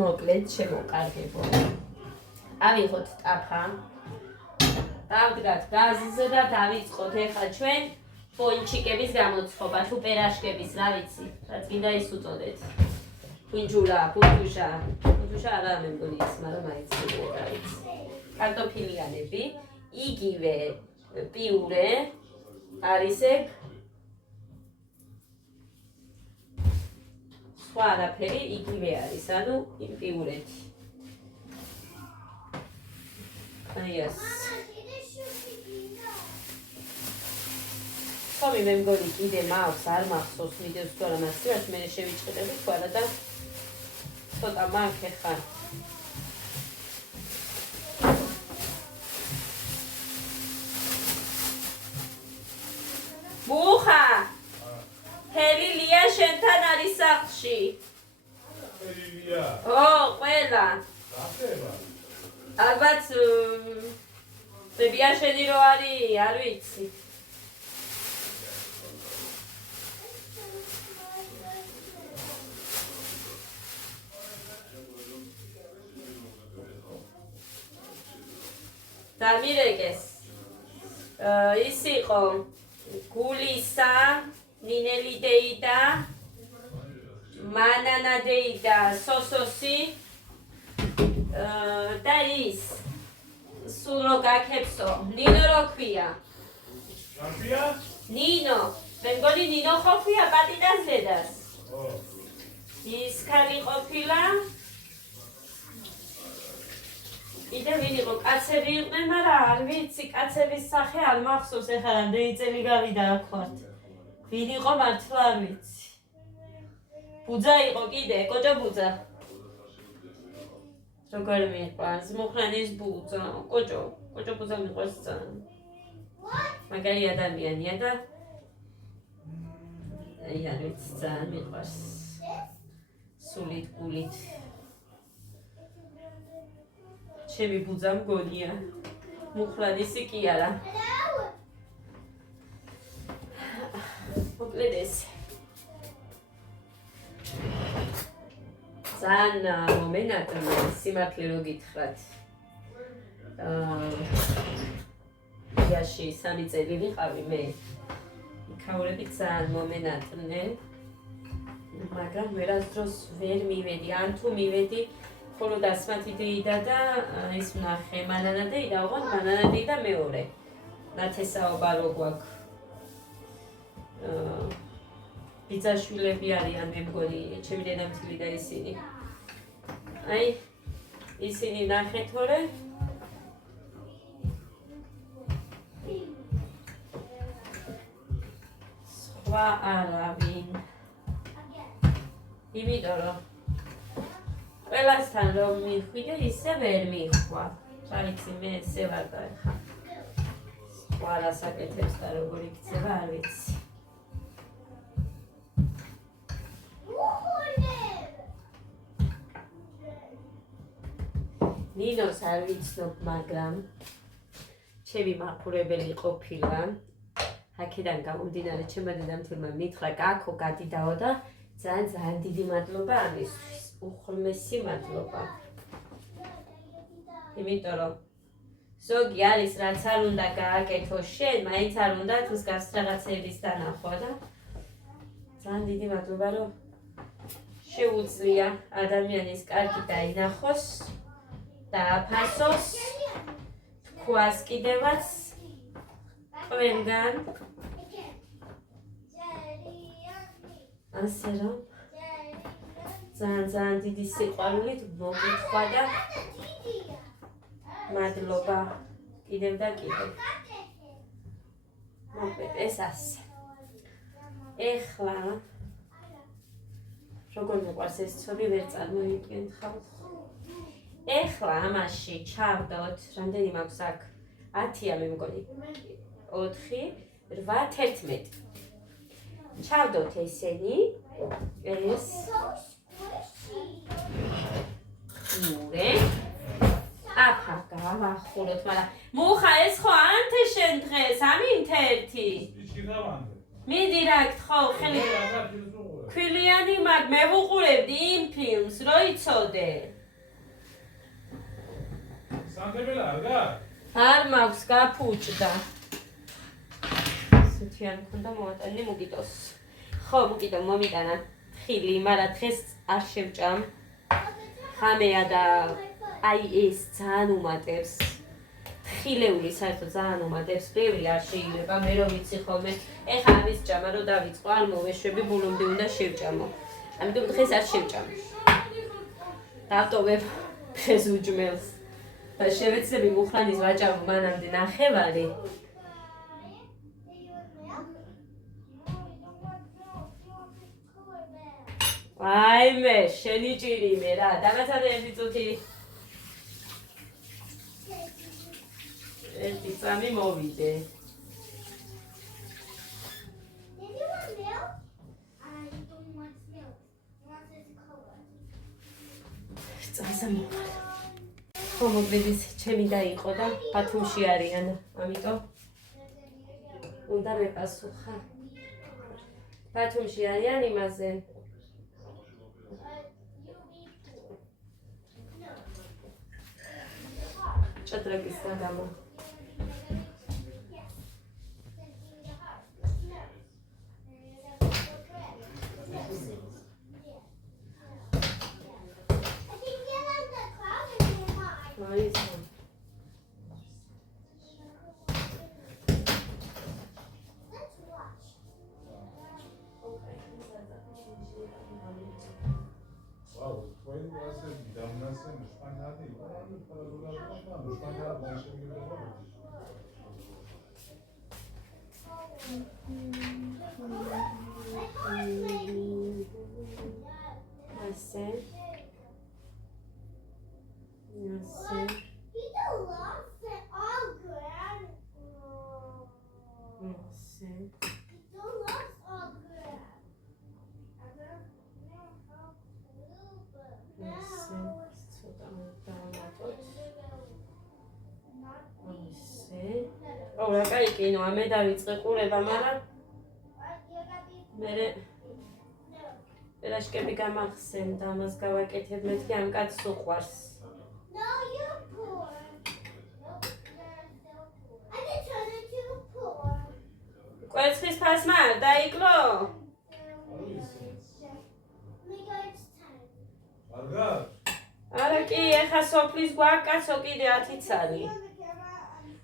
მოკლედ შემოკარგებო. ავიღოთ ტაფა. დავდგათ გაზზე და დავიწყოთ ეხლა ჩვენ პონჩიკების გამოცხობა, თუ პერაშკების, რა ვიცი, რაც გინდა ის უწოდეთ. პუნჯურა, პუნჯუშა. პუნჯუშა არა მე მგონი ის, მაგრამ მაინც რა ვიცი. კარტოფილიანები, იგივე პიურე არის ეგ. სხვა არაფერი იგივე არის, ანუ იმ პიურეთი. აი ეს. ხომი მე მგონი კიდე მაქვს, არ მახსოვს ვიდეოს თუ არა მასწრაფად მე შევიჭრები თუ არა და ცოტა მაქვს ეხლა. ბუხა! ჰელილია შენთან არის სახლში. ჰელილია. ო, ყველა. გახდება. ალბათ ბებია შენი რო არის, არ ვიცი. დამირეკეს. ის იყო გულისა, ნინელი დეიდა, მანანა დეიდა, სოსოსი და ის სულ რო გაქებსო, ნინო რო ქვია. რა ქვია? ნინო, მე მგონი ნინო ხო ქვია პატიდას დედას. ო. ის ქალი ყოფილა. კიდე ვინ იყო? კაცები იყვნენ, მაგრამ არ ვიცი, კაცების სახე არ მახსოვს, ეხლა რამდენი წელი გავიდა აქ ვართ. ვინ იყო მართლა არ ვიცი. ბუძა იყო კიდე, კოჭო ბუძა. როგორ მიყვარს მუხრანის ბუძა, კოჭო ბუძა მიყვარს ძალიან. მაგარი ადამიანია და აი არ ვიცი, ძალიან მიყვარს. სულით გულით. ჩემი ბუძა მგონია. მუხრანისი კი არა. მოკლედ ესე. ძალიან მომენატრნე სიმართლე რო გითხრათ. იაში 3 წელი ვიყავი მე. იქაურები ძალიან მომენატრნე. მაგრამ ვერასდროს ვერ მივედი, ან თუ მივედი ხოლო დასმათი დეიდა და ის ვნახე მანანა დეიდა, ოღონდ მანანა დეიდა მეორე. ნათესაობა რო გვაქვს. ბიძაშვილები არიან მე მგონი, ჩემი დედამთილი და ისინი. აი, ისინი ნახეთ თორე. სხვა არავინ. იმიტომ რომ ყველასთან რომ მიხვიდე, ისე ვერ მიხვა. რა ვიცი, მე ესე ვარ და ხა. სხვა რასაკეთებს და როგორ იქცევა, არ ვიცი. ნინოს არ ვიცნობ, მაგრამ ჩემი მაყურებელი ყოფილა. აქედან გამომდინარე, ჩემმა დედამთილმა მითხრა, გაქო გადიდაო და ძალიან დიდი მადლობა ამისთვის. უხლმესი მადლობა. იმიტომ რომ ზოგი არის რაც არ უნდა გააკეთო შენ, მაინც არ უნდა თუ გას რაღაცების დანახვა და ძალიან დიდი მადლობა რომ შეუძლია ადამიანის კარგი დაინახოს და აფასოს თქვას კიდევაც ყველგან. ასე რომ ძალიან დიდი სიყვარულით მოგითხრა და მადლობა კიდევ და კიდევ. მოკლედ ეს ასე. ეხლა როგორ მიყვარს ეს ცნობი ვერ წარმოვიდგენთ ხალხო. ეხლა ამაში ჩავდოთ, რამდენი მაქვს აქ? 10-ია მე მგონი. 4, 8, 11. ჩავდოთ ესენი. ეს ნურე აფა გავახუროთ, მაგრამ მუხა ეს ხო ანთე შენ დღეს, ამინთე ერთი. მიდი რა გთხოვ, ხელი ქვილიანი მაგ მე ვუყურებდი იმ ფილმს, რო იცოდე. სანტებელა არ გარ? არ მაქვს გაფუჭდა. სუთიან მქონდა მოვატანე მოგიტოს. ხო, მოგიტო მომიტანა. ხილი, მაგრამ დღეს არ შევჭამ. ხამეა და აი ეს ძალიან უმატებს. ხილეული საერთოდ ძალიან უმატებს. ბევრი არ შეიძლება, მე რომ ვიცი ხოლმე. ეხლა ამის ჭამა რო დავიწყო, არ მოვეშვები, ბოლომდე უნდა შევჭამო. ამიტომ დღეს არ შევჭამ. დავტოვებ ფეზუჯმელს. და შევეცდები მუხრანის ვაჭამო მანამდე ნახევარი. აიმე, შენი ჭირიმე რა, დამაცადე ერთი წუთი. ერთი წამი მოვიდე. წამსა მოვა. ხო მოგვიდის, ჩემი დაიყო და ბათუმში არიან, ამიტომ უნდა მეპასუხა. ბათუმში არიან იმაზე. ჭადრაკის გადამო. ვაუ, თქვენ ასე დამნასე მშპანადი, ანუ პარაგრაფა, მშპანადი შეიძლება. ასე. რა კაი კინოა, მე დავიწყე ყურება, მაგრამ მე პერაშკები გამახსენდა, ამას გავაკეთებ, მეთქი ამ კაცს უყვარს. კვერცხის ფასმა არ დაიკლო? არ გარ? არა კი, ეხა სოფლის გვაკაცო კიდე 10 წელი.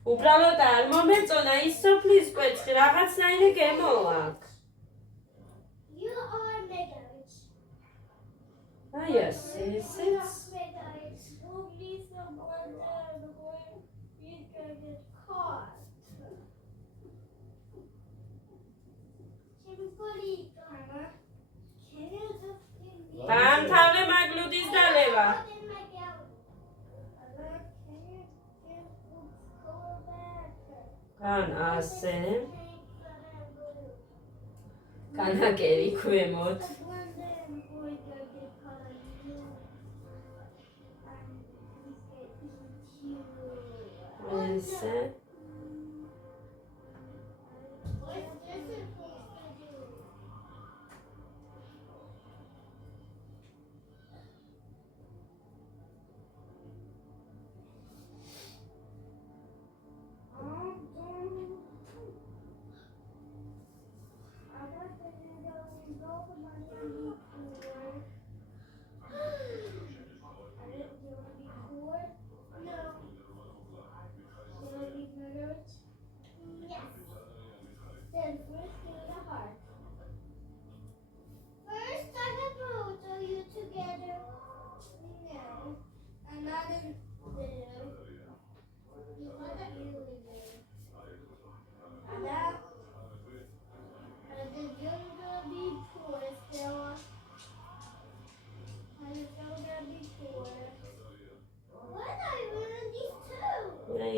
უბრალოდ არ მომეწონა ის სოფლის კვერცხი, რაღაცნაირი გემოაქვს. აი ასე, ესეც. დამთავრე მაგლუდის დალევა. კან ასე. კანაკერი ქვემოთ. ესე.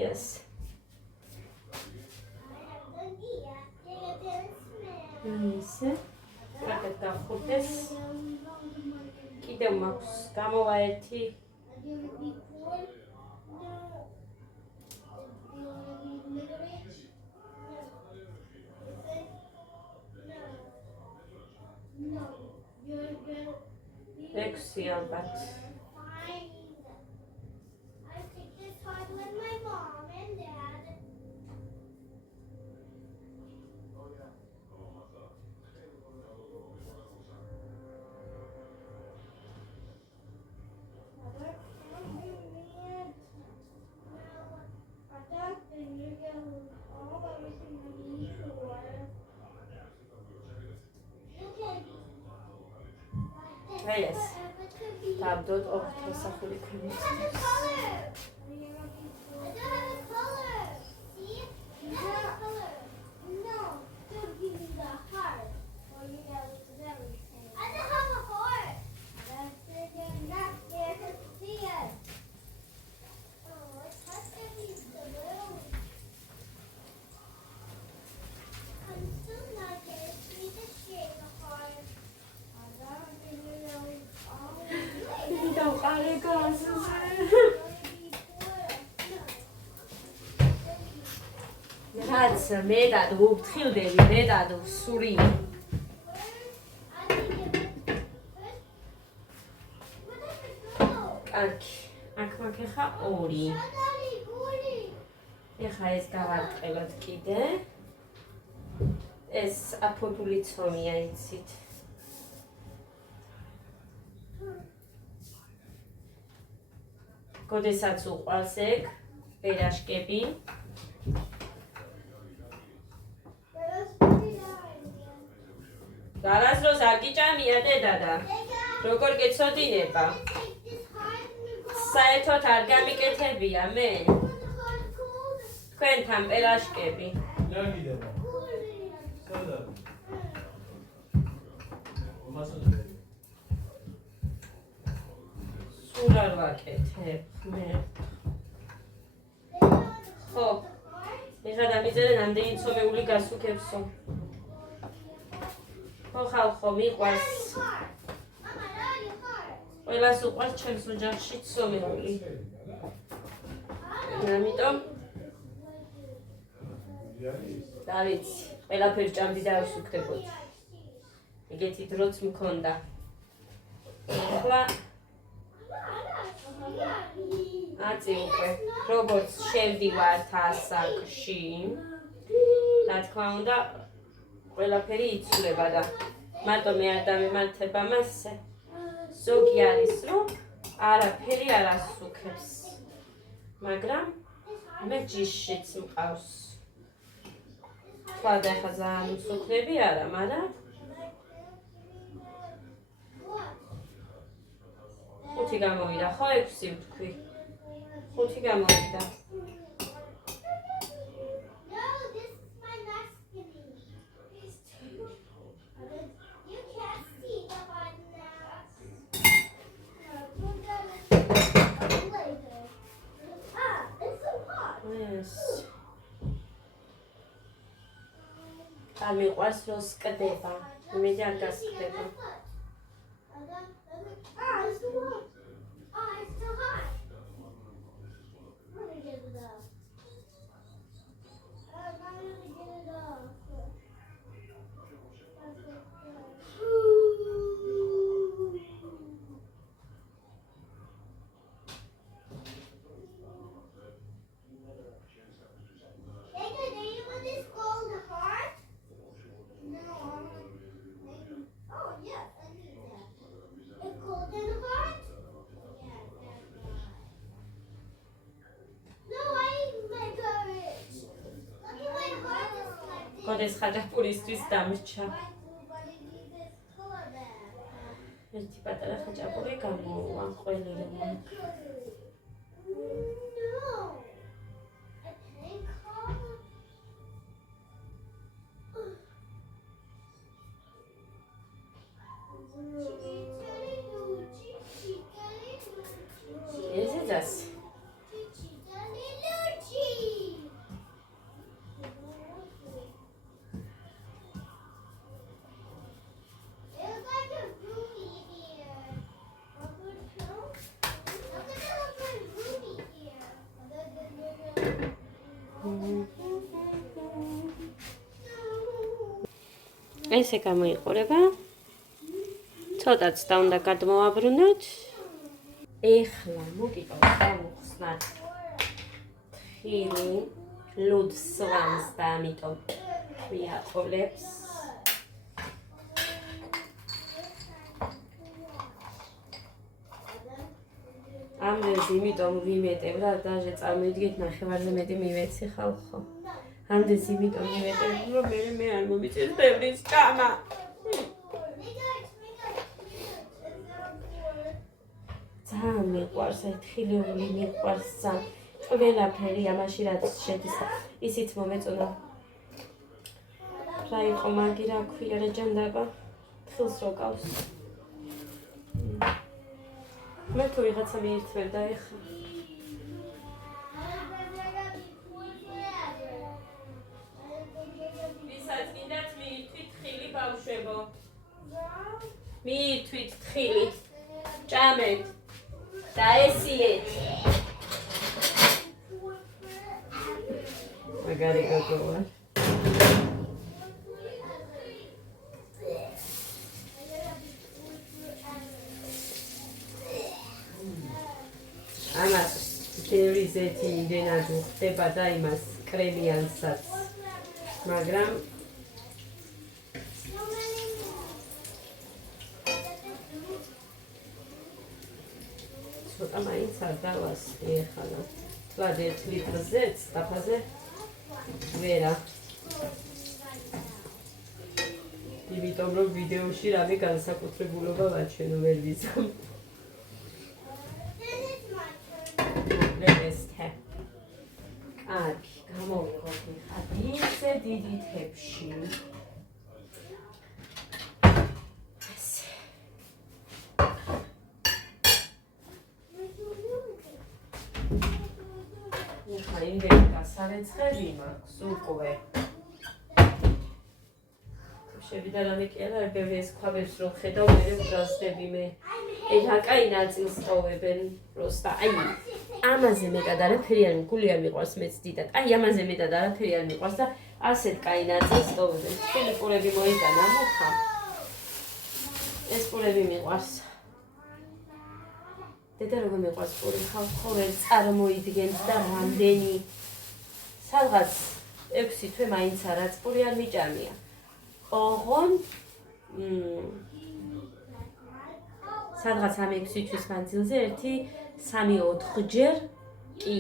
Yes. ესე. კარგად დავხურდეს. კიდევ მაქვს გამოვა ერთი. 6 ალბათ. I take this hard with my mom and dad. აი ეს. დავდოთ ოქროსახული ქვემოთ. რაც მეტად ვუფრთხილდები, მეტად ვსური. კარგი. აქ მაქვს ხა 2. ეხა ეს გავარტყევად კიდე. ეს აფოთული ცომია იცით. გოდესაც უყავს ეგ პერაშკები. დარასდროს არ გიჭამია დედა. როგორ გეცოდინება? საერთოდ არ გამიკეთებია მე. თქვენთან პერაშკები. Yangidema. Sada. სულ არ ვაკეთებ მე. ხო. ეხლა დამიწერე რამდენი ცომეული გასუქებსო. ხო ხალხო მიყვარს. ყველას უყვარს ჩემს ოჯახში ცომეული. ამიტომ დავიცი, ყველაფერს ჭამდი და ავსუქდებოდი. ეგეთი დროც მქონდა. ეხლა აწი უკვე როგორც შევდივართ ასაკში, რა თქმა უნდა, ყველაფერი იცვლება და მარტო მე არ დამემართება მასზე. ზოგი არის, რომ არაფერი არ ასუქებს. მაგრამ მე ჯიშშიც მყავს. თქვა და ხა ძალიან უსუქნები არა, მაგრამ ხუთი გამოვიდა, ხო 6 ვთქვი. 5 გამოვიდა. არ მიყვარს რომ სკდება, მე არ გასკდება. გოდეს ხაჭაპურისთვის დამრჩა. ერთი პატარა ხაჭაპური გამოვა ყველერმა. ეს ესე გამოიყურება ცოტაც და უნდა გადმოვაბრუნოთ. ეხლა მოკიდავთ დავუხსნათ ხილი ლუდს სვამს და ამიტომ მიაყოლებს. ამდენს იმიტომ ვიმეტებ რა დაჟე წარმოვიდგეთ ნახევარზე მეტი მივეცი ხალხო. ამდენს იმიტომ ვიმეტებ რომ მე არ მომიწევს ბევრის ჭამა. ძალიან მიყვარს აი თხილეული მიყვარს ძალიან. ყველაფერი ამაში რაც შედის ისიც მომეწონა. რა იყო მაგი რა ქვია რა ჯანდაბა თხილს რო ყავს. მე თუ ვიღაცა მიირთმევდა ეხლა. ვისაც გინდათ მიირთვით თხილი ბავშვებო. მიირთვით თხილი. ჭამეთ და ესიეთ. მაგარი გოგოა. ამას ბევრი ზეთი იმდენად უხდება და იმას კრემიანსაც. მაგრამ ცოტა მაინც არ დავასწრე ახლა. თვად 1 ლიტრზეც დაფაზე ვერა. იმიტომ რომ ვიდეოში რამე განსაკუთრებულობა ვაჩვენო ვერ ვიზამ. კარგი, გამოვიღოთ ხა ისე დიდი თებში. ხა იმდენი გასარეცხები მაქვს უკვე. შევიდა რამე კი არა, ბევრი ეს ქვაბებს რო ხედავ, მე ვგრაზდები მე. რა კაი ნაწილს ტოვებენ, პროსტა. აი, ამაზე მეტად არაფერი არ მგული არ მიყვარს მეც დიდად. აი, ამაზე მეტად არაფერი არ მიყვარს და ასეთ კაი ნაწილს ტოვებენ. ხელი პურები მოიტანა მუხა. ეს პურები მიყვარს. დედა როგორ მიყვარს პური, ხალხო ვერ წარმოიდგენთ და რამდენი სადღაც 6 თვე მაინც არაც პური არ მიჭამია. ოღონ სადღაც 3-6 თვის მანძილზე 1-3-4 ჯერ კი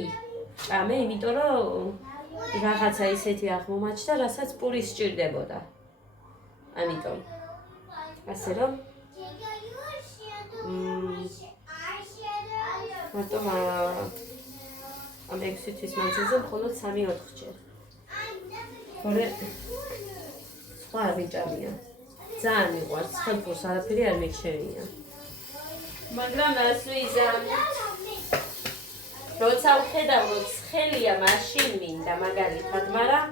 ჭამე, იმიტომ რომ რაღაცა ისეთი აღმომაჩნდა, რასაც პური სჭირდებოდა. ამიტომ ასე რომ მარტო ამ 6 თვის მანძილზე მხოლოდ 3-4 ჯერ. ხოლე სხვა არ მიჭამია. ძალიან მიყვარს, ხელფურს არაფერი არ მიჩენია. მაგრამ რას ვიზამთ? როცა ვხედავ, რომ ცხელია მაშინ მინდა მაგალითად, მაგრამ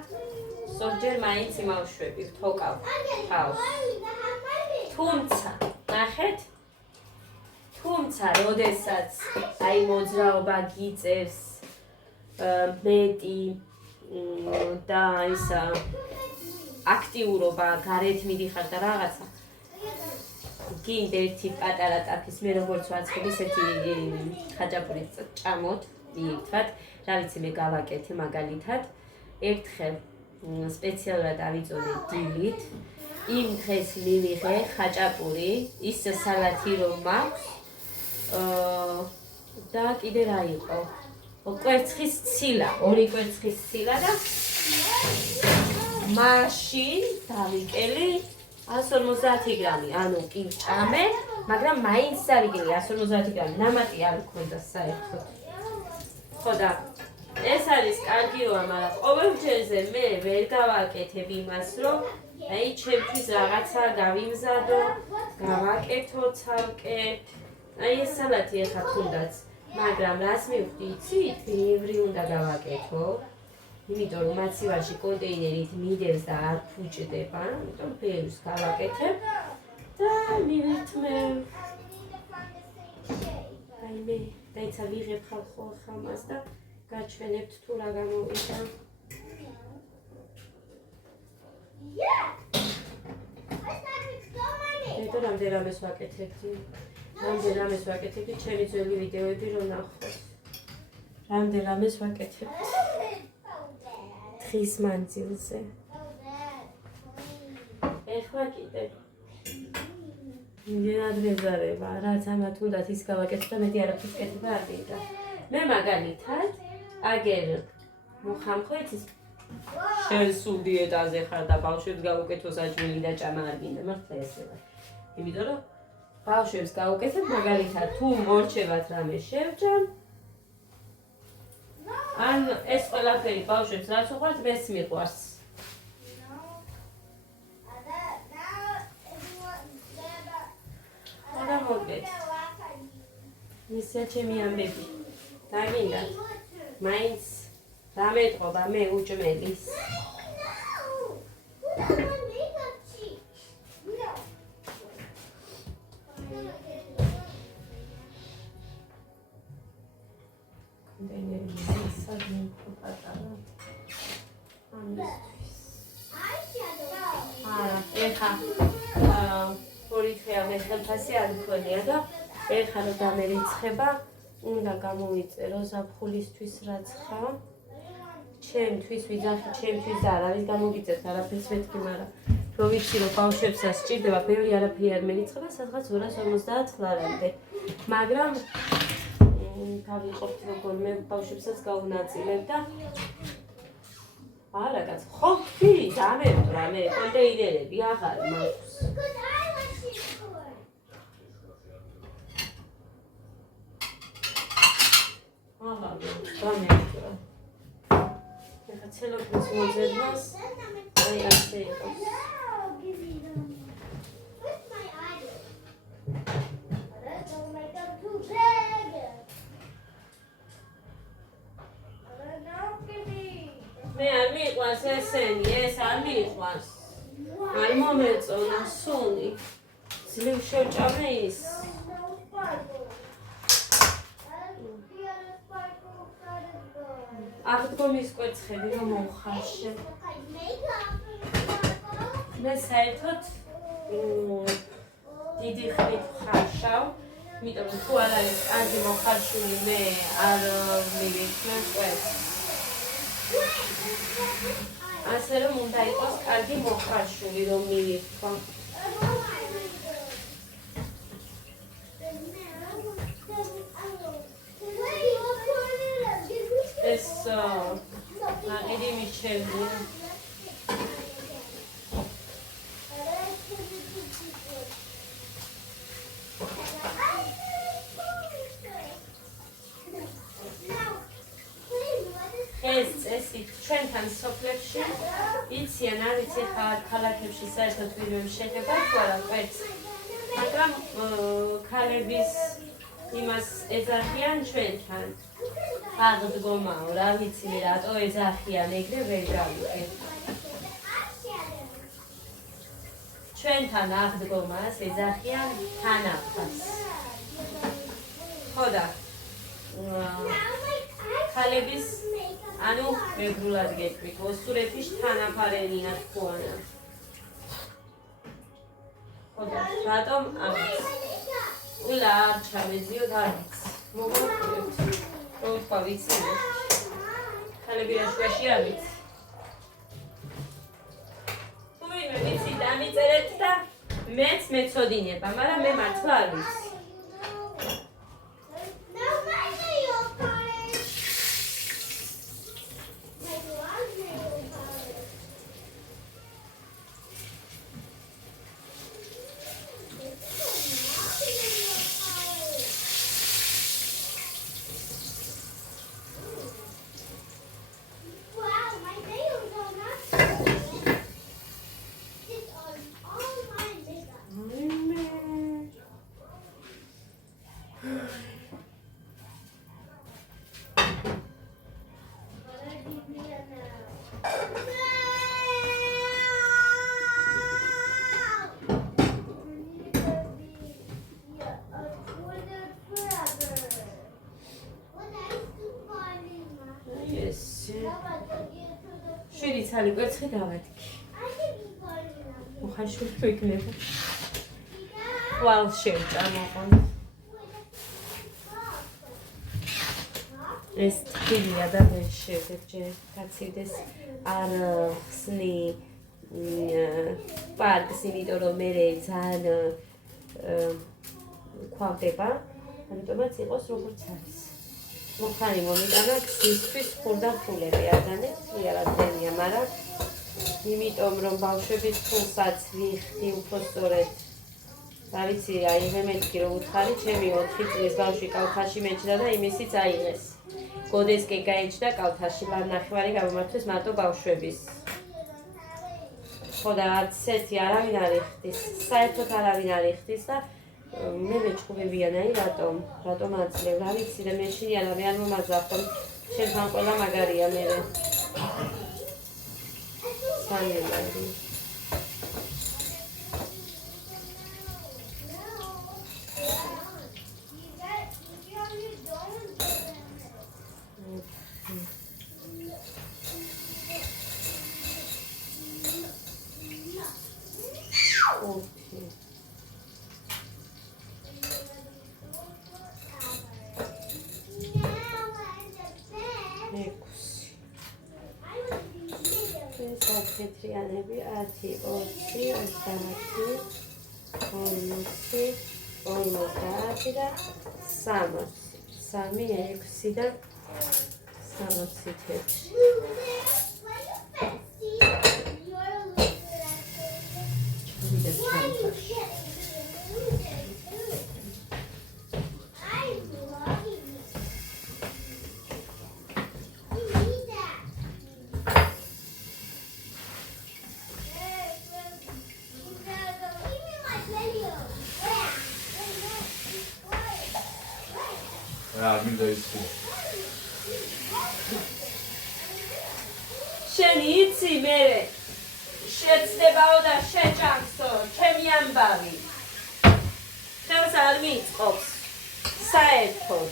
ზოგჯერ მაინც იმავშვები, ვთოკავ თავს. თუმცა, ნახეთ? თუმცა, როდესაც აი მოძრაობა გიწევს მეტი და ისა აქტიურობა გარეთ მიდიხარ და რაღაცა გინდა ერთი პატარა ტაფის მე როგორც ვაცხობ ისეთი ხაჭაპური ჭამოთ მიირთვათ რა ვიცი მე გავაკეთე მაგალითად ერთხელ სპეციალურად ავიწოდე დილით იმ დღეს მივიღე ხაჭაპური ის სალათი რომ მაქვს და კიდე რა იყო კვერცხის ცილა 2 კვერცხის ცილა და მაშინ დავიკელი 150 გრამი, ანუ კი ჭამე, მაგრამ მაინც დავიკელი 150 გრამი, ნამატი არ მქონდა საერთოდ. ხო და ეს არის კარგიოა, მაგრამ ყოველჯერზე მე ვერ გავაკეთებ იმას, რომ აი ჩემთვის რაღაცა გავიმზადო, გავაკეთო ცალკე. აი ეს სალათი ახლა თუნდაც, მაგრამ რას მივხვდი, იცით, ბევრი უნდა გავაკეთო. იმიტომ რომ მაცივარში კონტეინერით მიდევს და არ ფუჭდება, იმიტომ ბევრს გავაკეთებ და მივირთმევ. აი მე დაიცა ვიღებ ხალხო ხამას და გაჩვენებთ თუ რა გამოვიდა. ამიტომ რამდენადაც ვაკეთებდი. რამდენადაც ვაკეთებდი ჩემი ძველი ვიდეოები რომ ნახოთ. რამდენადაც ვაკეთებდი. დღის მანძილზე. ეხლა კიდე. იმდენად მეზარება, რაც ამათ უნდათ ის გავაკეთო და მეტი არაფერს კეთება არ მინდა. მე მაგალითად აგერ მოხამხეთ ის შენ სულ დიეტაზე ხარ და ბავშვებს გაუკეთო საჭმელი და ჭამა არ გინდა მართლა ესეა. იმიტომ რომ ბავშვებს გაუკეთებ მაგალითად თუ მორჩებათ რამე შევჭამ ან ეს ყველაფერი ბავშვებს რაც უყვართ მეს მიყვარს. და მოგეთ. ისე ჩემი ამბები. დაგინდა. მაინც რამე ეთყობა მე უჭმელის. ეხა ორი დღეა მე ხელფასი არ მქონია და ეხა რომ დამერიცხება უნდა გამოვიწერო ზაფხულისთვის რაც ხარ ჩემთვის ვიძახი ჩემთვის და არის გამოგიწევთ არაფერს მეთქი მაგრამ რო ვიცი რომ ბავშვებსაც სჭირდება ბევრი არაფერი არ მერიცხება სადღაც 250 ლარამდე მაგრამ გავიყოფთ როგორ მე ბავშვებსაც გავუნაწილებ და არა კაც ხო ხილი დამეტრა მე კონტეინერები აღარ მაქვს აღარ დამეტრა ეხლა ცელოფნის მოძებნას აი ასე იყოს მე არ მიყვარს ესენი, ეს არ მიყვარს. არ მომეწონა სუნი. ძლივ შევჭამე ის. აღდგომის კვერცხები რომ მომხარშე. მე საერთოდ დიდი ხნით ხარშავ, იმიტომ რომ თუ არ არის კარგი მოხარშული მე არ მივიქნა კვერცხს. ასე რომ უნდა იყოს კარგი მოხარშული რომ მივიქვა. ეს აყიდი მიჩევია. ეს წესი ჩვენთან სოფლებში იციან არ ვიცი ხა ქალაქებში საერთოდ ვინმე შეგება თუ არა კვერცხი მაგრამ ქალების იმას ეძახიან ჩვენთან აღდგომაო რა ვიცი მე რატო ეძახიან ეგრე ვერ გავიგე ჩვენთან აღდგომას ეძახიან თანაფას ხო და ქალების ანუ მეგრულად გეტყვით, ოსურეთის თანაფარენია თქვანა. ხოდა, რატომ ამის? ულა არ ჩამეძიოთ არც. მოგოხდეთ. რო თქვა ვიცი. ქალები რაშუაში არ ვიცი. თუ ვინმე ვიცი დამიწერეთ და მეც მეწოდინება, მაგრამ მე მართლა არ ვიცი. შვიდი ცალი კვერცხი დავადგი. მოხარშული იქნება. ხვალ შევწამოყო. ეს თბილია და ვერ შევძებ გაცივდეს არ ხსნი პარკს, იმიტომ რომ მე ძალიან ქვავდება, ამიტომაც იყოს როგორც არის. მოხარი მომიტანა ქსისთვის ხურდაფულები აგანეთ, იარადენია, მაგრამ იმიტომ რომ ბავშვების ფულსაც ვიხდი უფრო სწორედ. რა ვიცი, აი მე მეთქი რომ უთხარი, ჩემი 4 წლის ბავშვი კალთაში მეჭდა და იმისიც აიღეს. გოდეს კი გაიჭდა კალთაში, ნახევარი გამომართვეს მარტო ბავშვების. ხო და არც ერთი არავინ არ იხდის, საერთოდ არავინ არ იხდის და მე მეჭუბებიანაი რატომ აძლევ, რა ვიცი და მე შინიანა მე არ მომაძახო, შენთან ყველა მაგარია მერე. სანელარი. Petrianebi 10, 20, 30, 40, 50 და 60. 3, 6 და 64. შენი იცი მერე შეცდებაო და შეჭამსო ჩემი ამბავი ხელს არ მიწყობს საერთოდ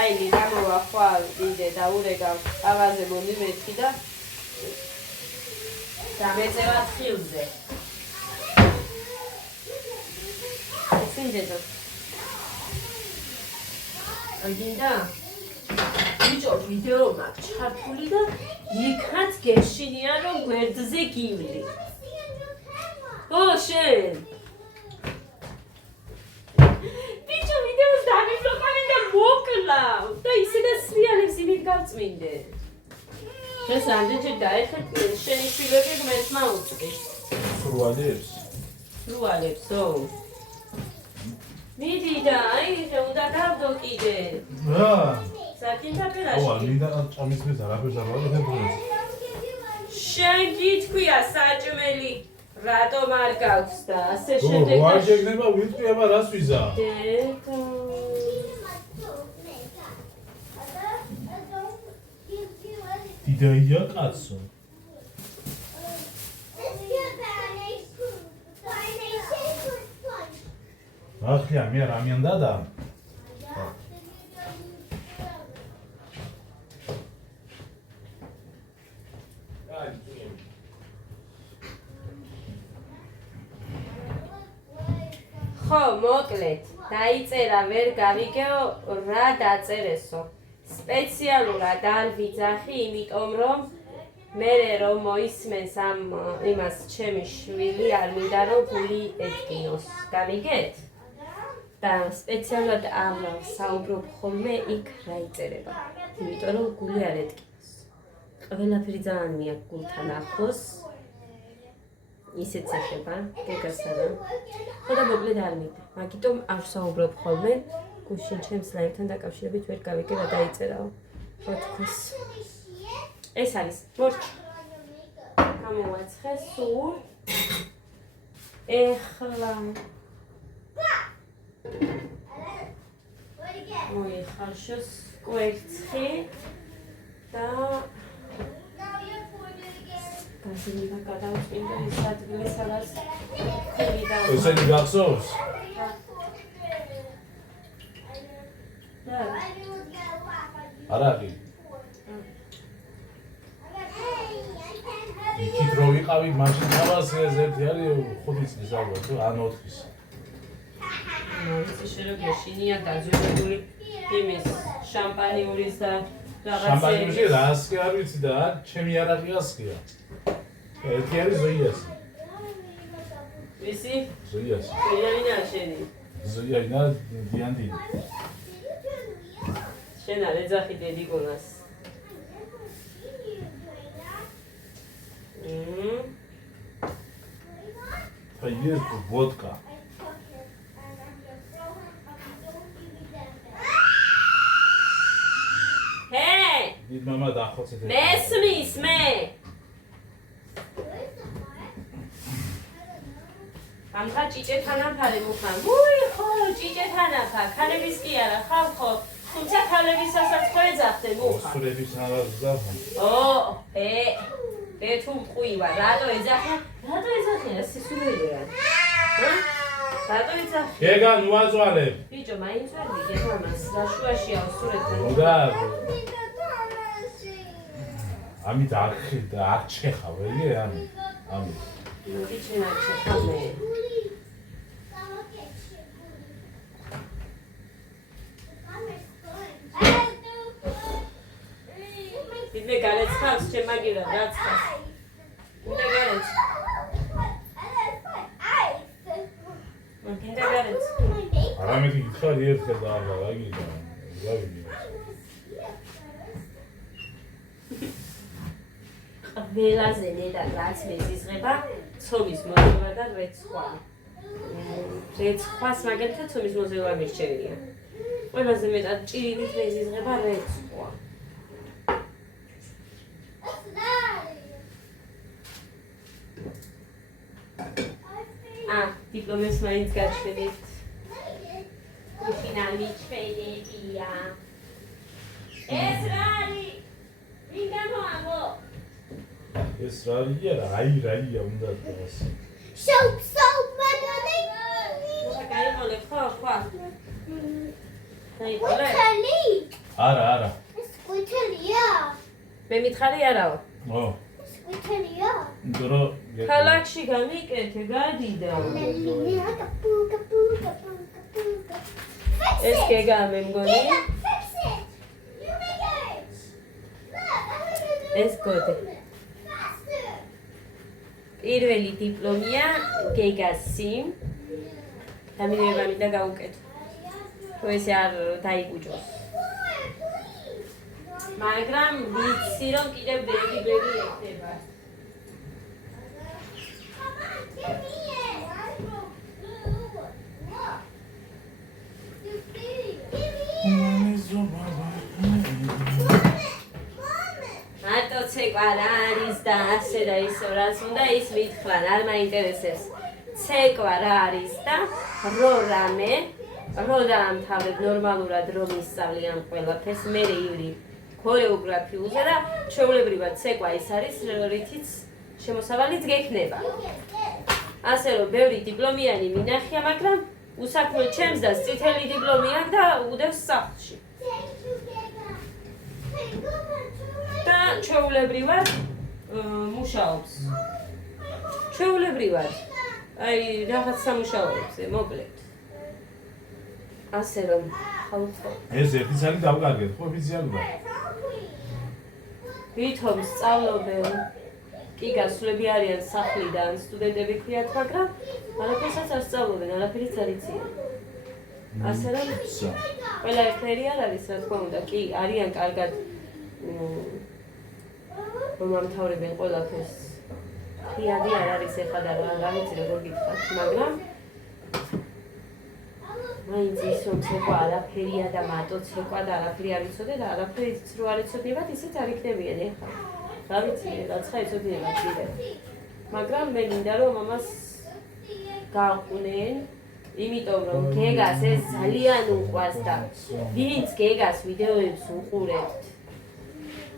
აი გამოვა ხვალ იდე და ურეგავ ავაზე მონი მეთქი და დამეწევა ხილზე სინჯეძო აგინდა ბიჭო ვიდეო მაქვს ჩართული და იქაც გეშინია რომ გვერდზე გივლი ო შენ ბიჭო ვიდეოს დამიფლოპავე და მოკლავ და ისე და სრიალებს იმით გავწმინდე ეს ამდენჯერ დაეხეთ შენი შვილები ღმერთს მაუწყის სრუალებს ო მიდი და აი უნდა გავდო კიდე საკინთა პერაში მინდა წამისმის არაფერს არ ვარ შენ გითქვია საჭმელი რატომ არ გაქვს და ასე შემდეგ ვარ შეგნება ვიტყვი აბა რას ვიზა დიდაია კაცო ახლა მე რამიან დადა ხო მოკლედ დაიწერა ვერ გავიგეო რა დაწერესო სპეციალურად არ ვიძახი იმიტომ რომ მერე რომ მოისმენს ამ იმას ჩემი შვილი არ მინდა რომ გული ეთკინოს გავიგეთ და სპეციალურად ამ საუბრობ ხოლმე იქ რა იწერება იმიტომ რომ გული არ ეთკინოს ყველაფერი ძალიან მიაქვს გულთან ახლოს ისეც ეხება გეგასანა ხო და მოკლედ არ მინდა მაგიტომ არ საუბრობ ხოლმე გუშინ ჩემს ლაივთან დაკავშირებით ვერ გავიგე რა დაიწერაო ხო თქოს ეს არის მორჩი გამოვაცხე სულ ეხლა მოიხარშოს კვერცხი და გასინება გადავწმინდა ის ადგილი სადაც ხელი და ესენი გახსოვს არა კი ვიყავით მაშინ თავას ეს ერთი არის 5 წლის ალბათ ან 4 წლის. ის შეიძლება გეშინია დაძვირებული იმის შამპანიურის და შამპანიურში რას კი არ ვიცი და ჩემი არაღიას ხია. ერთი არის ზოიასი. ვისი? ზოიასი. ზოიანა შენი. ზოიანა დიანდი. შენ არ ეძახი დედიკონას. Поешь водка. ჰეი! დიდ мама დაახოცეთ. მესმის მე. ამხა ჭიჭეთან აფარი მუხან. უი ხო, ჭიჭეთან აფა, ქალების კი არა, ხალხო. თუმცა ქალებისასაც ხო ეძახდე მუხა. სულების აღზავნა. ე თუ მყვივა, რატო ეძახე? რატო ეძახე? სისულელია. რატო ეძახე? გეგან უაზვალე. ბიჭო, მაინც ვერ ვიგე მამას, რაშუაშია სურეთთან. მოდა. ამით არ ჩეხავ, ეე, ამით. მოდი ჩენა ჩეხავე. მე გარეცხავს ჩემ მაგირა რაცხავს. უნდა გარეც. უნდა გარეც. არამედ იხარი ერთხელ და არა გაგიდა. გავიგე. ყველაზე ნეტარ რაც მეზიზღება, ცომის მოზევა და რეცხვა. რეცხვას მაგალითად ცომის მოზევა მირჩენია. ყველაზე მეტად ჭირით მეზიზღება რეცხვა. დიპლომის მაინც გაჩვენეთ. კუშინა მიჩვენებია. ეს რა არის? ვინ გამოამო? ეს რა არია უნდა დღეს. Soap, madame. გაიყოლე ხო? გაიყოლე? Italy. არა. Italia. მე მითხარი არაო. Italia. დრო ქალაქში გამიკეთე, გადიდა. ეს გეგა მე მგონი. ეს გოდე. პირველი დიპლომია გეგასი. დამინერება მინდა გავუკეთო. თუ ესე არ დაიგუჭოს. მაგრამ ვიცი რომ კიდევ ბეგი ეხება. მარტო ცეკვა რა არის და ასე და ისო რაც უნდა ის მითხრან, არ მაინტერესებს. ცეკვა რა არის და რო დაამთავრებ ნორმალურად რომ ისწავლიან ყველაფერს, მე ივრი ქორეოგრაფიულზე და ჩვეულებრივად ცეკვა ის არის, რითიც შემოსავალიც გექნება. ასე რომ ბევრი დიპლომიანი მინახია, მაგრამ უსაქმო ჩემს და წითელი დიპლომი აქვს და უდევს სახლში. და ჩვეულებრივად მუშაობს. ჩვეულებრივად. აი რაღაც სამუშაოებზე, მოკლედ. ასე რომ ხალხო ეს ერთი წელი დავკარგეთ, ხო ოფიციალურად. ვითომ სწავლობენ კი გასვლები არიან სახლიდან, სტუდენტები ქვიათ, მაგრამ არაფერსაც არ სწავლობენ, არაფერიც არ იციან. ასე რომ ყველა ერთნაირი არ არის, რა თქმა უნდა, კი არიან კარგად რომ ამთავრებენ ყველაფერს. ხიადი არ არის ეხლა და რა ვიცი როგორ გითხრათ, მაგრამ მაინც ის რომ ცეკვა არაფერია და მარტო ცეკვა და არაფერი არ იცოდე და არაფერიც რო არ იცოდებათ, ისიც არ იქნებიან ეხლა. რა ვიცი, რაცა იცოდებათ კიდევ. მაგრამ მე მინდა რომ ამას გაყვნენ, იმიტომ რომ გეგას ეს ძალიან უყვარს და ვინც გეგას ვიდეოებს უყურებთ.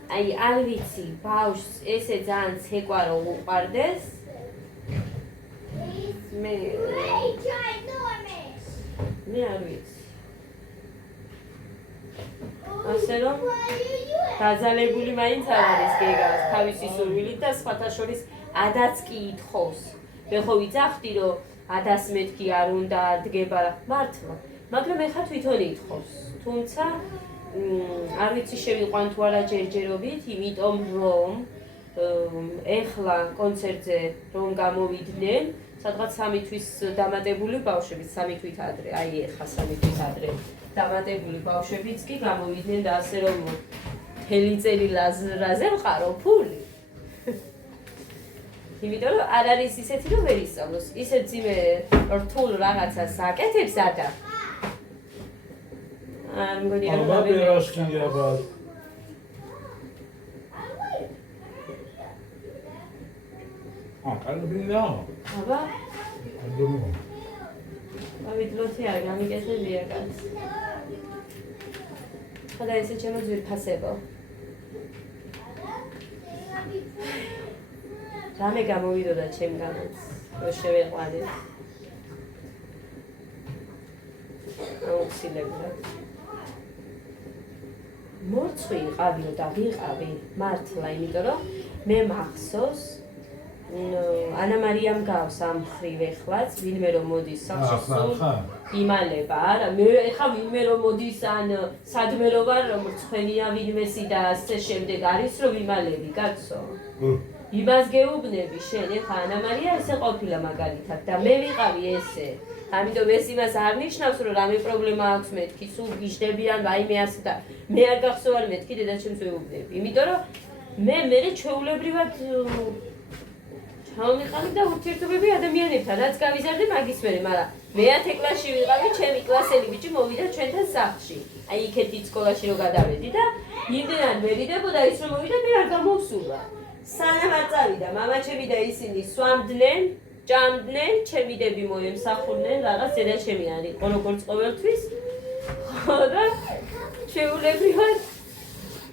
აი არ ვიცი, ბავშვს ესე ძალიან ცეკვა რო უყვარდეს. მე არ ვიცი. ასე რომ დაძალებული მაინც არ არის გეგას თავისი სურვილით და სხვათა შორის ადაც კი ითხოვს. მე ხო ვიძახდი რომ 1000 მეთქი არ უნდა დგება მართლა, მაგრამ ეხლა თვითონ ითხოვს. თუმცა არ ვიცი შევიყვან თუ არა ჯერჯერობით, იმიტომ რომ ეხლა კონცერტზე რომ გამოვიდნენ, სადღაც 3 თვის დამატებული ბავშვებიც 3 თვით ადრე, აი ეხლა 3 თვით ადრე დამატებული ბავშვებიც კი გამოვიდნენ და ასე რომ მთელი წელი ლაზრაზე ვყარო ფული. იმიტომ რომ არ არის ისეთი რომ ვერ ისწავლოს, ისეთ ძიმე რთულ რაღაცას აკეთებს ადა. არ მგონია რომ აბა პერაშკი აბა კარგია. აბა აბა ავიდლოთი არ გამიკეთებია კაც. ხოდა ესე ჩემო ძვირფასებო. რამე გამოვიდოდა ჩემგანაც, რომ შევეყვანე. აუცილებლად. მორცხვი იყავიო და ვიყავი მართლა, იმიტომ რომ მე მახსოვს ანა მარიამ გავს ამ ხრივ ეხლაც, ვინმე რომ მოდის სახში სულ იმალება, არა, მე ეხლა ვინმე რომ მოდის ან სადმე რომ ვარ რომ რცხვენია ვინმესი და ასე შემდეგ არის რომ ვიმალები, კაცო. იმას გეუბნები შენ, ეხლა ანა მარია ესე ყოფილა მაგალითად და მე ვიყავი ესე. ამიტომ ეს იმას არ ნიშნავს რომ რამე პრობლემა აქვს მეთქი, სულ გიждებიან, ვაიმე ასე და მე არ გახსოვარ მეთქი დედაჩემს ვეუბნები. იმიტომ რომ მე ჩვეულებრივად ჩავმიყავი და ურთიერთობები ადამიანებთან, რაც გავიზარდე მაგის მერე, მაგრამ მე-10 კლასში ვიყავი, ჩემი კლასელი ბიჭი მოვიდა ჩვენთან სახლში. აი იქეთი სკოლაში რო გადავედი და იმდენად ვერიდებოდა ის რომ მოვიდა, მე არ გამოვსურვა. სანამ არ წავიდა, მამაჩემი და ისინი სვამდნენ, ჭამდნენ, ჩემი დები მოემსახურდნენ, რაღაც დედაჩემი არ იყო როგორც ყოველთვის. ხო და ჩვეულებრივად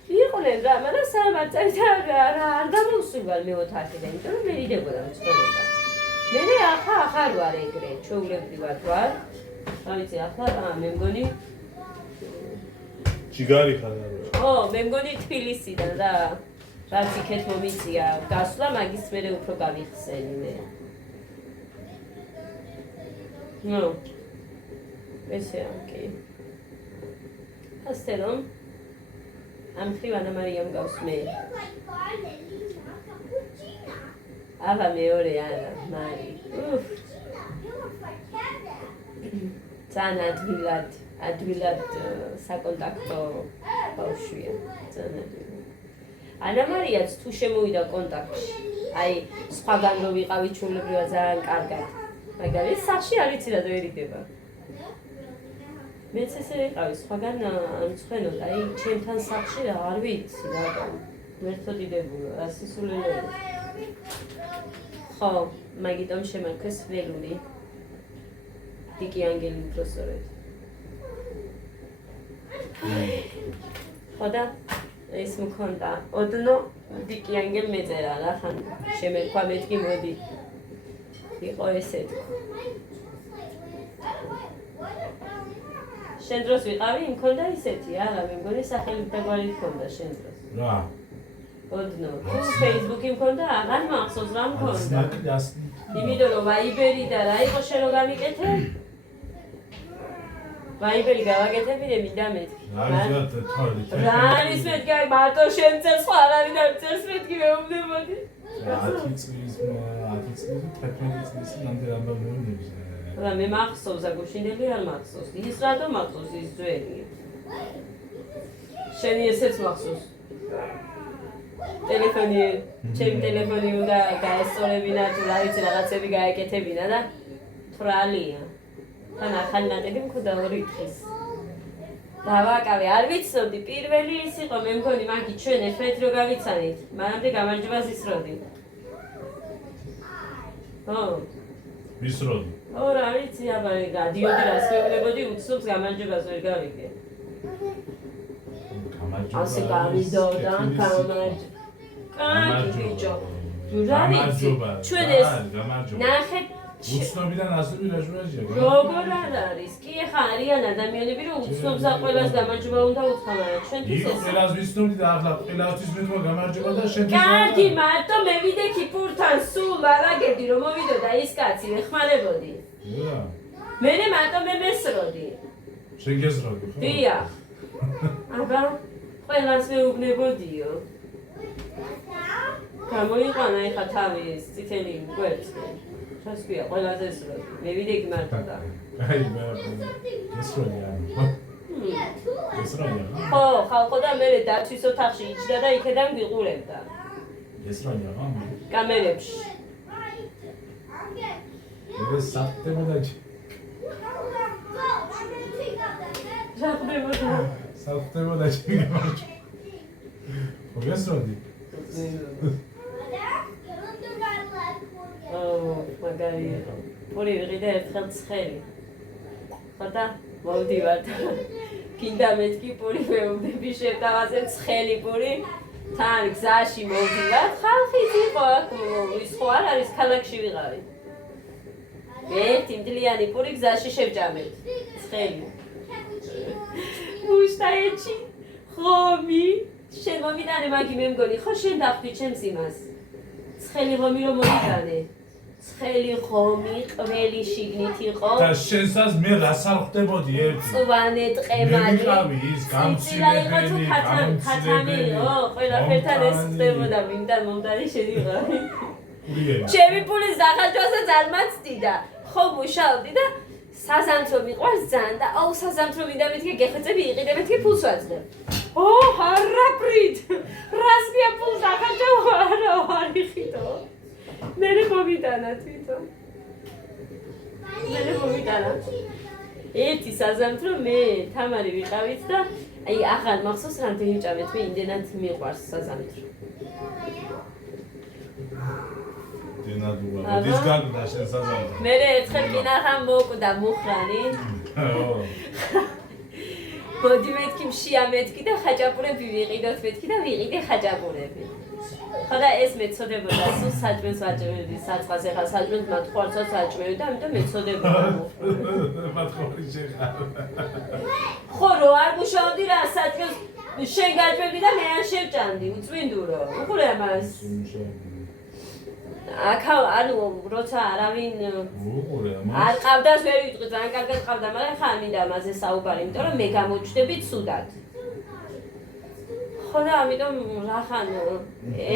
იყვნენ რა, მაგრამ სანამ არ წავიდა არ გამოვსურვა მე 4-დან, იმიტომ რომ ვერიდებოდა მცხოვრება. მე ახლა ვარ ეგრე, ჩვეულებრივად ვარ. რა ვიცი, ახლა მე მგონი ჯიგარი ხარ არა. ო, მე მგონი თბილისიდან რა. რაც იქეთ მომიწია გასვლა, მაგის მერე უფრო გავიხსენი მე. ნუ. ესეა, კი. ასე რომ ამ ხრივ ანა მარიამ გავს მე. აბა მეორე არა, მარი. ძალიან ადვილად საკონტაქტო ბავშვია, ძალიან ადვილად. ანა მარიაც თუ შემოვიდა კონტაქტში, აი სხვაგან რო ვიყავი ჩვეულებრივად ძალიან კარგად. მაგალითად სახში არ ვიცი რა ვერიდება. მეც ესე ვიყავი სხვაგან მცხვენოდა, აი ჩემთან სახში რა არ ვიცი რა. მერთოდიდებულა, რა სისულელეა. ხო, მაგიტომ შემაქეს ველური. დიკი ანგელი უფრო სწორედ. ხო და ეს მქონდა. ოდნო დიკი ანგელ მეწერა რა ხან შემერქვა მეთქი მოდი. იყო ესეთი. შენ დროს ვიყავი, მქონდა ისეთი, არა, მე მგონი სახელი დაგვარი მქონდა შენ დროს. რა. ოდნო. თუ Facebook-ი მქონდა, აღარ მახსოვს რა მქონდა. გას იმიტომ რომ ვაიბერი და რა იყო შენ რო გამიკეთე? ვაიბერი გავაკეთებინე მინდა მეთქი. რა არის მეთქი, აი მარტო შენ წერს, ხო არავინ არ წერს მეთქი მეუბნებოდი. 10 წლის 11 წლის ნამდვილ ამბავებს. რა მე მახსოვს აგუშინდელი არ მახსოვს. ის რატომ მახსოვს ის ძველი? შენი ესეც მახსოვს. ტელეფონი, ჩემი ტელეფონი უნდა გაესწორებინა თუ რა ვიცი რაღაცები გაეკეთებინა და თვრალია. თან ახალი ნაყიდი მქონდა 2 დღის. დავაკავე, არ ვიცოდი, პირველი ის იყო, მე მგონი მაგი ჩვენ ერთმანეთ რო გავიცანით, მანამდე გამარჯვებას ისროდი. ხო. ვისროდი. ო რა ვიცი, აბა გადიოდი რას მეუბნებოდი, უცნობს გამარჯვებას ვერ გავიგე. ასე გავიდოდა, გამარჯობა. კაი ბიჭო. რა ვიცი, ჩვენ ეს ნახეთ უცნობიდან ასები რა ჟურაჟია. როგორ არ არის? კი ეხა არიან ადამიანები რომ უცნობს ყველას გამარჯობა უნდა უთხრა, მაგრამ ჩვენთვის იყო ეს ყველას ვიცნობდი და ახლა ყველასთვის მეთქვა გამარჯობა და შენთვის კარგი, მარტო მე ვიდე კიპურთან სულ არაგებდი რომ მოვიდოდა ის კაცი, ვეხმარებოდი. რა. მე მარტო მე მესროდი. შეგეზროდი ხო? დიახ. აბა ყველას მეუბნებოდიო. გამოიყვანა ეხა თავის წითელი გვერდზე. რას ქვია, ყველაზე სროდი. მე ვიდე კი მარტო და. აი მე ესროია. ესროია. ხო, ხალხო და მე დაცვის ოთახში იჯდა და იქედან ვიყურებდა. ესროია რა? კამერებში. მე საფტებოდა რა ხდებოდა? საფტებოდა გამარჯობა. ხო ესროდი. მაგარია. პური ვიყიდე ერთხელ ცხელი. ხოდა მოვდივართ. კიდე მეთქი პური მეუბნები შევთავაზე ცხელი პური. თან გზაში მოვდივართ. ხალხი იყო აქ ის ხო არ არის ქალაქში ვიყავი. ერთი მდლიანი პური გზაში შევჭამეთ. ცხელი. მუშტაეჩი ხომი შენ მომიტანე მაგი მე მგონი ხო შენ დახვდი ჩემს იმას. ცხელი ხომი რომ მომიტანე. ცხელი ხომი ყველი შიგნით იყო. და შენსაც მე რას არ ხდებოდი ერთი. წვანე ტყემალი. მე ვიყავი ის გამცილებელი, ქათამი, ყველაფერთან ეს ხდებოდა მინდა მომდარი შედიღავი. ურიელი. ჩემი პულის დახარჯვასაც არ მაცდიდა. ხო მუშაობდი და საზამთრო მიყვარს ძალიან და აუ საზამთრო მინდა მეთქე გეხვეწები იყიდე მეთქე ფულს ვაძლევ. ო ჰარაფრით რას გია ფულს დახარჯვა არა არიხითო. მე მოვიტანა თვითონ. მე მოვიტანა. ერთი საზამთრო მე თამარი ვიყავით და აი ახალ მახსოვს რამდენი ვიჭამეთ მე იმდენად მიყვარს საზამთრო. დინადუა დის გაგდა შენ საზამთრო. მე ერთხელ კინახამ მოკვდა მუხრანი. ბოდი მეთქი მშია მეთქი და ხაჭაპურები ვიყიდოთ მეთქი და ვიყიდე ხაჭაპურები. ხოდა ეს მეწოდებოდა სულ საჭმელს ვაჭმევდი საწყას ეხა საჭმელს მათხვარსაც ვაჭმევდი და ამიტომ მეწოდებოდა მათხვარი შეხარ. ხო რო არ მუშაობდი რა საჭმელს შენ გაჭმევდი და მე არ შევჭამდი უწმინდურო უყურე ამას აქა ანუ როცა არავინ უყურე ამას არ ყავდას ვერ ვიტყვი ძალიან კარგად ყავდა მაგრამ ხა მინდა ამაზე საუბარი იმიტომ რომ მე გამოჩნდები ცუდად ხო და ამიტომ რახან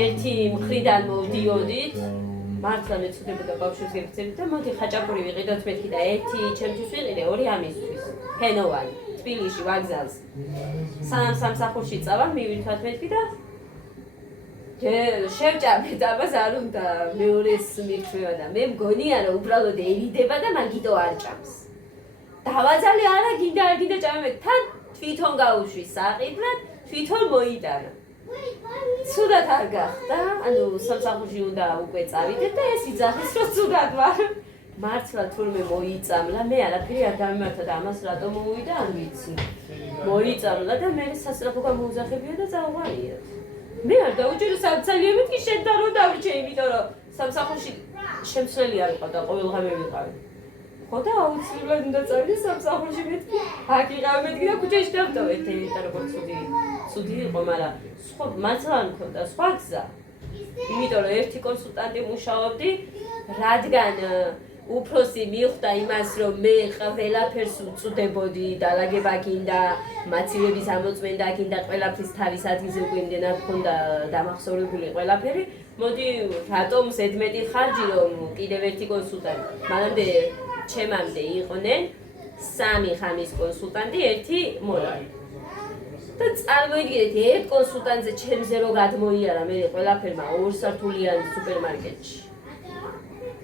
ერთი მხრიდან მოვდიოდით მართლა მეწოდებოდა ბავშვებს გექცევით და მოდი ხაჭაპური ვიყიდოთ მეთქი და ერთი ჩემთვის ვიყიდე ორი ამისთვის ფენოვანი თბილისში ვაგზალს სამსახურში წავა მივირთვათ მეთქი და შევჭამეთ ამას არ უნდა მეორეს მირთვევა და მე მგონია რომ უბრალოდ ერიდება და მაგიტო არ ჭამს დავაძალე არა გინდა არ გინდა ჭამე თან თვითონ გაუშვი საყიდლად თვითონ მოიტანა ცუდად არ გახდა ანუ სამსახურში უნდა უკვე წავიდეთ და ეს იძახის რომ ცუდად ვარ მართლა თურმე მოიწამლა მე არაფერი არ დამემართა და ამას რატომ მოვიდა არ ვიცი მოიწამლა და მე სასწრაფო გამოუძახებია და წავღარია მე არ დავუჭირო სამცალია მეთქი შენ და რო დავრჩე იმიტომ რომ სამსახურში შემცვლელი არ ვიყავ და ყოველდღე ვიყავი ხო და აუცილებლად უნდა წავიდე სამსახურში მეთქი აქ იყავი მეთქი და ქუჩაში დავტოვეთ და როგორც ცუდი იყო მაგრამ სხვა მართლა არ მქონდა სხვა გზა იმიტომ რომ ერთი კონსულტანტი მუშაობდი რადგან უფროსი მიხვდა იმას რომ მე ყველაფერს უწუდებოდი დალაგება გინდა მაცივების ამოწმენდა გინდა ყველაფრის თავის ადგილზე უკვე იმდენად მქონდა დამახსოვრებული ყველაფერი მოდი რატომ ზედმეტი ხარჯი რომ კიდევ ერთი კონსულტანტი მანამდე ჩემამდე იყვნენ 3 ხამის კონსულტანტი ერთი მორალი და წარმოიდგინეთ ერთ კონსულტანტზე ჩემზე რო გადმოიარა მე ყველაფერმა 2 სართულიანი სუპერმარკეტში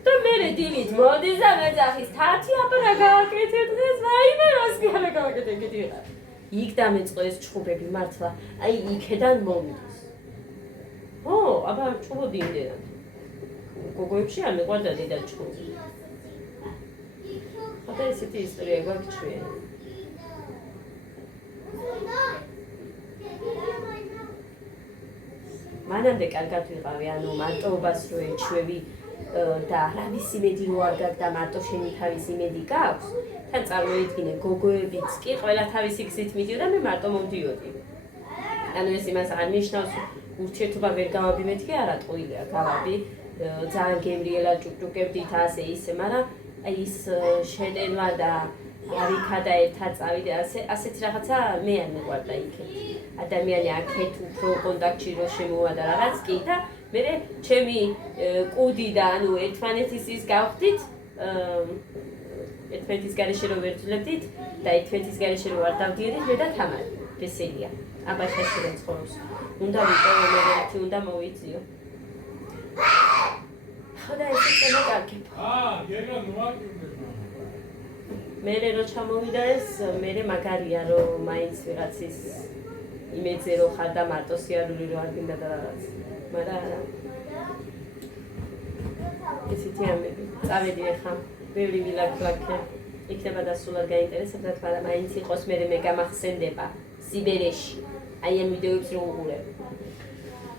და მე დილით მოდის და მეძახის თათი აბა რა გააკეთებ დღეს რაიმე რას გააკეთე გიდიღა იქ დამეწყო ეს ჩხუბები მართლა აი იქედან მომდის ო აბა ჩხუბობდი იმდენად გოგოებში არ მეყვარდა დიდად ჩხუბი ხოდა ესეთი ისტორია გვაქვს ჩვენ მანამდე კარგად ვიყავი ანუ მარტოობას რო ეჩვევი და რამის იმედი რო არ გაქვს და მარტო შენი თავის იმედი გაქვს, თან წარმოიდგინე გოგოებიც კი ყველა თავისი გზით მიდიოდა, მე მარტო მომდიოდი. ანუ ეს იმას არ ნიშნავს ურთიერთობა ვერ გავაბიმეთქი, არა ტყუილია, გავაბი, ძალიან გემრიელა ჭუკჭუკებდით ასე ისე, მაგრამ აი ის შედენვა და არიქა და ერთად წავიდე, ასეთი რაღაცა მე არ მიყვარდა იქეთ. ადამიანი აქეთ უფრო კონტაქტში რო შემოვა და რაღაც კი და მე ჩემი კუდი და ანუ ერთმანეთის ის გავხდით, ერთმანეთის გარეშე რო ვერ ძლებდით და ერთმანეთის გარეშე რო არ დავდიოდით მე და თამარი, ბესელია. აბაშაში რო ცხოვრობს. უნდა ვიტოვო მე ერთი უნდა მოვიწიო. ხოდა ეს ისე კარგი. გეგა ნუ აკეთებ. მე რო ჩამოვიდა ეს, მე მაგარია რომ მაინც ვიღაცის იმედზე რო ხარ და მარტო სიარული რო არ გინდა და რაღაც. მაგრამ არა. ისეთი ამები. წავედი ახლა. ბევრი ვილაქ-ლაქე. იქნება დასულად გაინტერესებდათ, მაგრამ მაინც იყოს მე გამახსენდება სიბერეში. აი ამ ვიდეოებს რო უყურებ.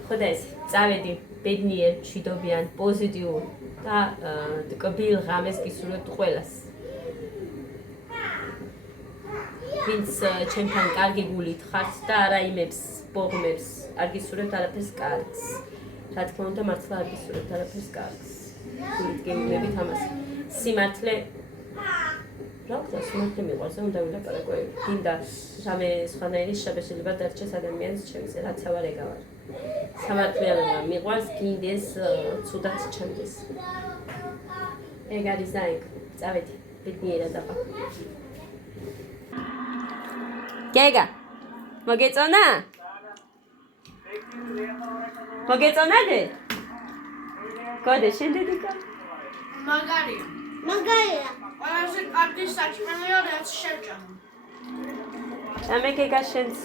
ხოდა ეს წავედი ბედნიერ, მშვიდობიან, პოზიტიურ და ტკბილ ღამეს გისურვებთ ყველას. ვინც ჩემთან კარგი გულით ხართ და არა იმებს, ბოღმებს, არ გისურვებთ არაფერს კარგს. რა თქმა უნდა, მართლა არ გისურვებთ არაფერს კარგს. გულით გეუბნებით ამას. სიმართლე რა ვქნა, სიმართლე მიყვარს და უნდა ვილაპარაკოები. გინდა რამე სხვანაირი შეიძლება დარჩეს ადამიანს ჩემზე, რაც ავარ ეგ ავარ. სამართლიანობა მიყვარს, გინდეს ცუდად ჩამდეს. ეგ არის და ეგ. წავედი, ბედნიერად ახლა. გეგა, მოგეწონა? მოგეწონადე? გოდე, შენ დედიკა? მაგარია. ყველაზე კარგი საჭმელია, რაც შევჭამ. ამე გეგა შენს.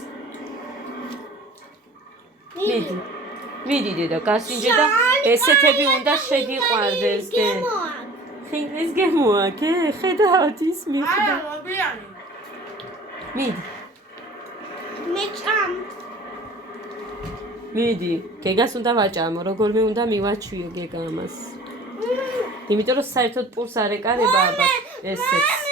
მიდი დედა, გასინჯე და ესეთები უნდა შეგიყვარდეს დე. ხინგლის გემოაკე, ხედავთ ის მიხდა. მობიანი. მიდი. მე ჭამ. მიდი, გეგას უნდა ვაჭამო, როგორმე უნდა მივაჩვიო გეგა ამას. იმიტომ რომ საერთოდ პურს არ ეკარება ალბათ ესეც.